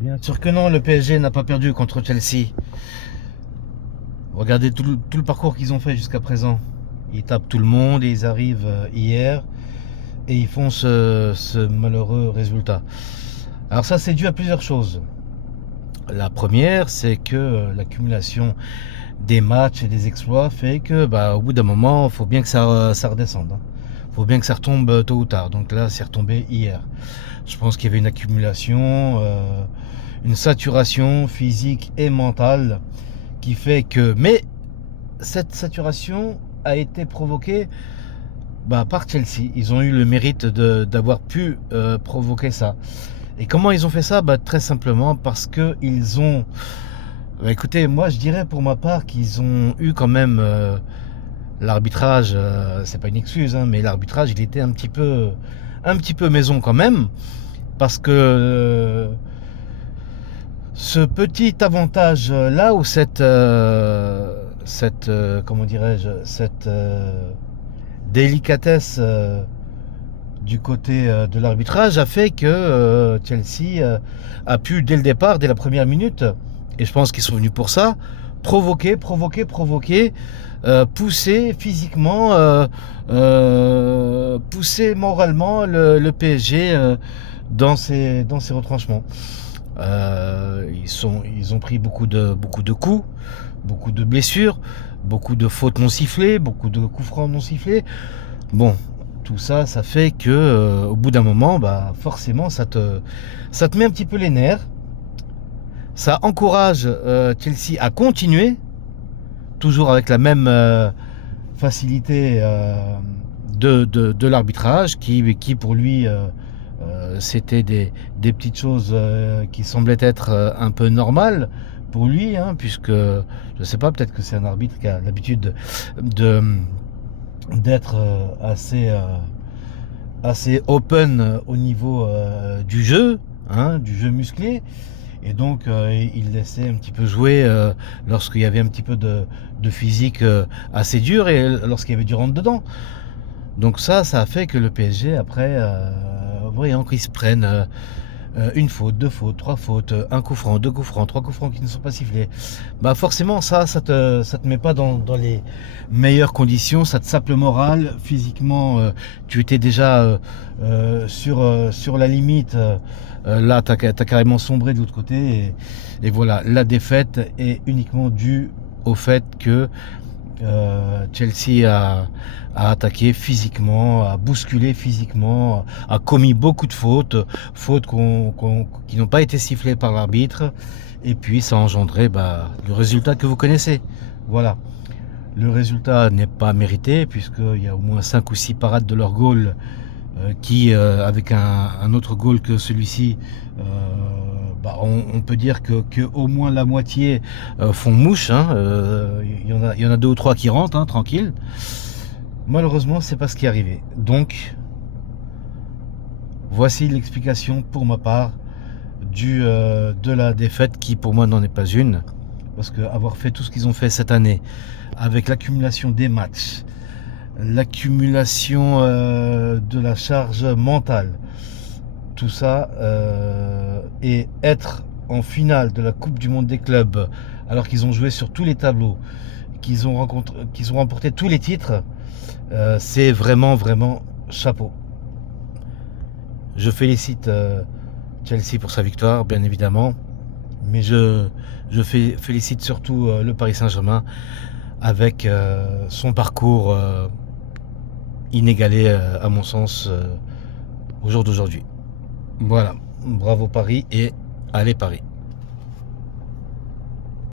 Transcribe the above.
Bien sûr que non, le PSG n'a pas perdu contre Chelsea. Regardez tout le parcours qu'ils ont fait jusqu'à présent. Ils tapent tout le monde et ils arrivent hier et ils font ce malheureux résultat. Alors ça, c'est dû à plusieurs choses. La première, c'est que l'accumulation des matchs et des exploits fait que, au bout d'un moment, il faut bien que ça redescende. Il faut bien que ça retombe tôt ou tard. Donc là, c'est retombé hier. Je pense qu'il y avait une accumulation, une saturation physique et mentale qui fait que... Mais cette saturation a été provoquée par Chelsea. Ils ont eu le mérite d'avoir pu provoquer ça. Et comment ils ont fait ça? Très simplement parce qu'ils ont... écoutez, moi je dirais pour ma part qu'ils ont eu quand même l'arbitrage, c'est pas une excuse, hein, mais l'arbitrage il était un petit peu maison quand même, parce que ce petit avantage là où cette comment dirais-je, cette délicatesse du côté de l'arbitrage a fait que Chelsea a pu dès le départ, dès la première minute, et je pense qu'ils sont venus pour ça, provoquer, pousser physiquement, pousser moralement le PSG dans ses retranchements. Ils ont pris beaucoup de coups, beaucoup de blessures, beaucoup de fautes non sifflées, beaucoup de coups francs non sifflés. Bon, tout ça, ça fait que au bout d'un moment, forcément, ça te met un petit peu les nerfs. Ça encourage Chelsea à continuer, toujours avec la même facilité de l'arbitrage, qui pour lui c'était des petites choses qui semblaient être un peu normales pour lui, hein, puisque je sais pas, peut-être que c'est un arbitre qui a l'habitude d'être assez open au niveau du jeu, hein, du jeu musclé, et donc il laissait un petit peu jouer lorsqu'il y avait un petit peu de physique assez dur et lorsqu'il y avait du rentre dedans. Donc ça a fait que le PSG après, voyant qu'ils se prennent une faute, deux fautes, trois fautes, un coup franc, deux coups francs, trois coups francs qui ne sont pas sifflés, forcément ça te met pas dans les meilleures conditions, ça te sape le moral, physiquement tu étais déjà sur la limite, là t'as carrément sombré de l'autre côté, et voilà, la défaite est uniquement due au fait que Chelsea a attaqué physiquement, a bousculé physiquement, a commis beaucoup de fautes qui n'ont pas été sifflées par l'arbitre, et puis ça a engendré le résultat que vous connaissez. Voilà. Le résultat n'est pas mérité, puisqu'il y a au moins 5 ou 6 parades de leur goal qui, avec un autre goal que celui-ci, on peut dire que au moins la moitié font mouche, hein. Il y en a 2 ou 3 qui rentrent, hein, tranquille. Malheureusement, c'est pas ce qui est arrivé. Donc, voici l'explication pour ma part de la défaite, qui pour moi n'en est pas une, parce que avoir fait tout ce qu'ils ont fait cette année, avec l'accumulation des matchs, l'accumulation de la charge mentale, tout ça, et être en finale de la Coupe du Monde des clubs, alors qu'ils ont joué sur tous les tableaux, qu'ils ont remporté tous les titres, c'est vraiment chapeau. Je félicite Chelsea pour sa victoire, bien évidemment, mais je félicite surtout le Paris Saint-Germain avec son parcours inégalé, à mon sens, au jour d'aujourd'hui. Voilà, bravo Paris, et allez Paris.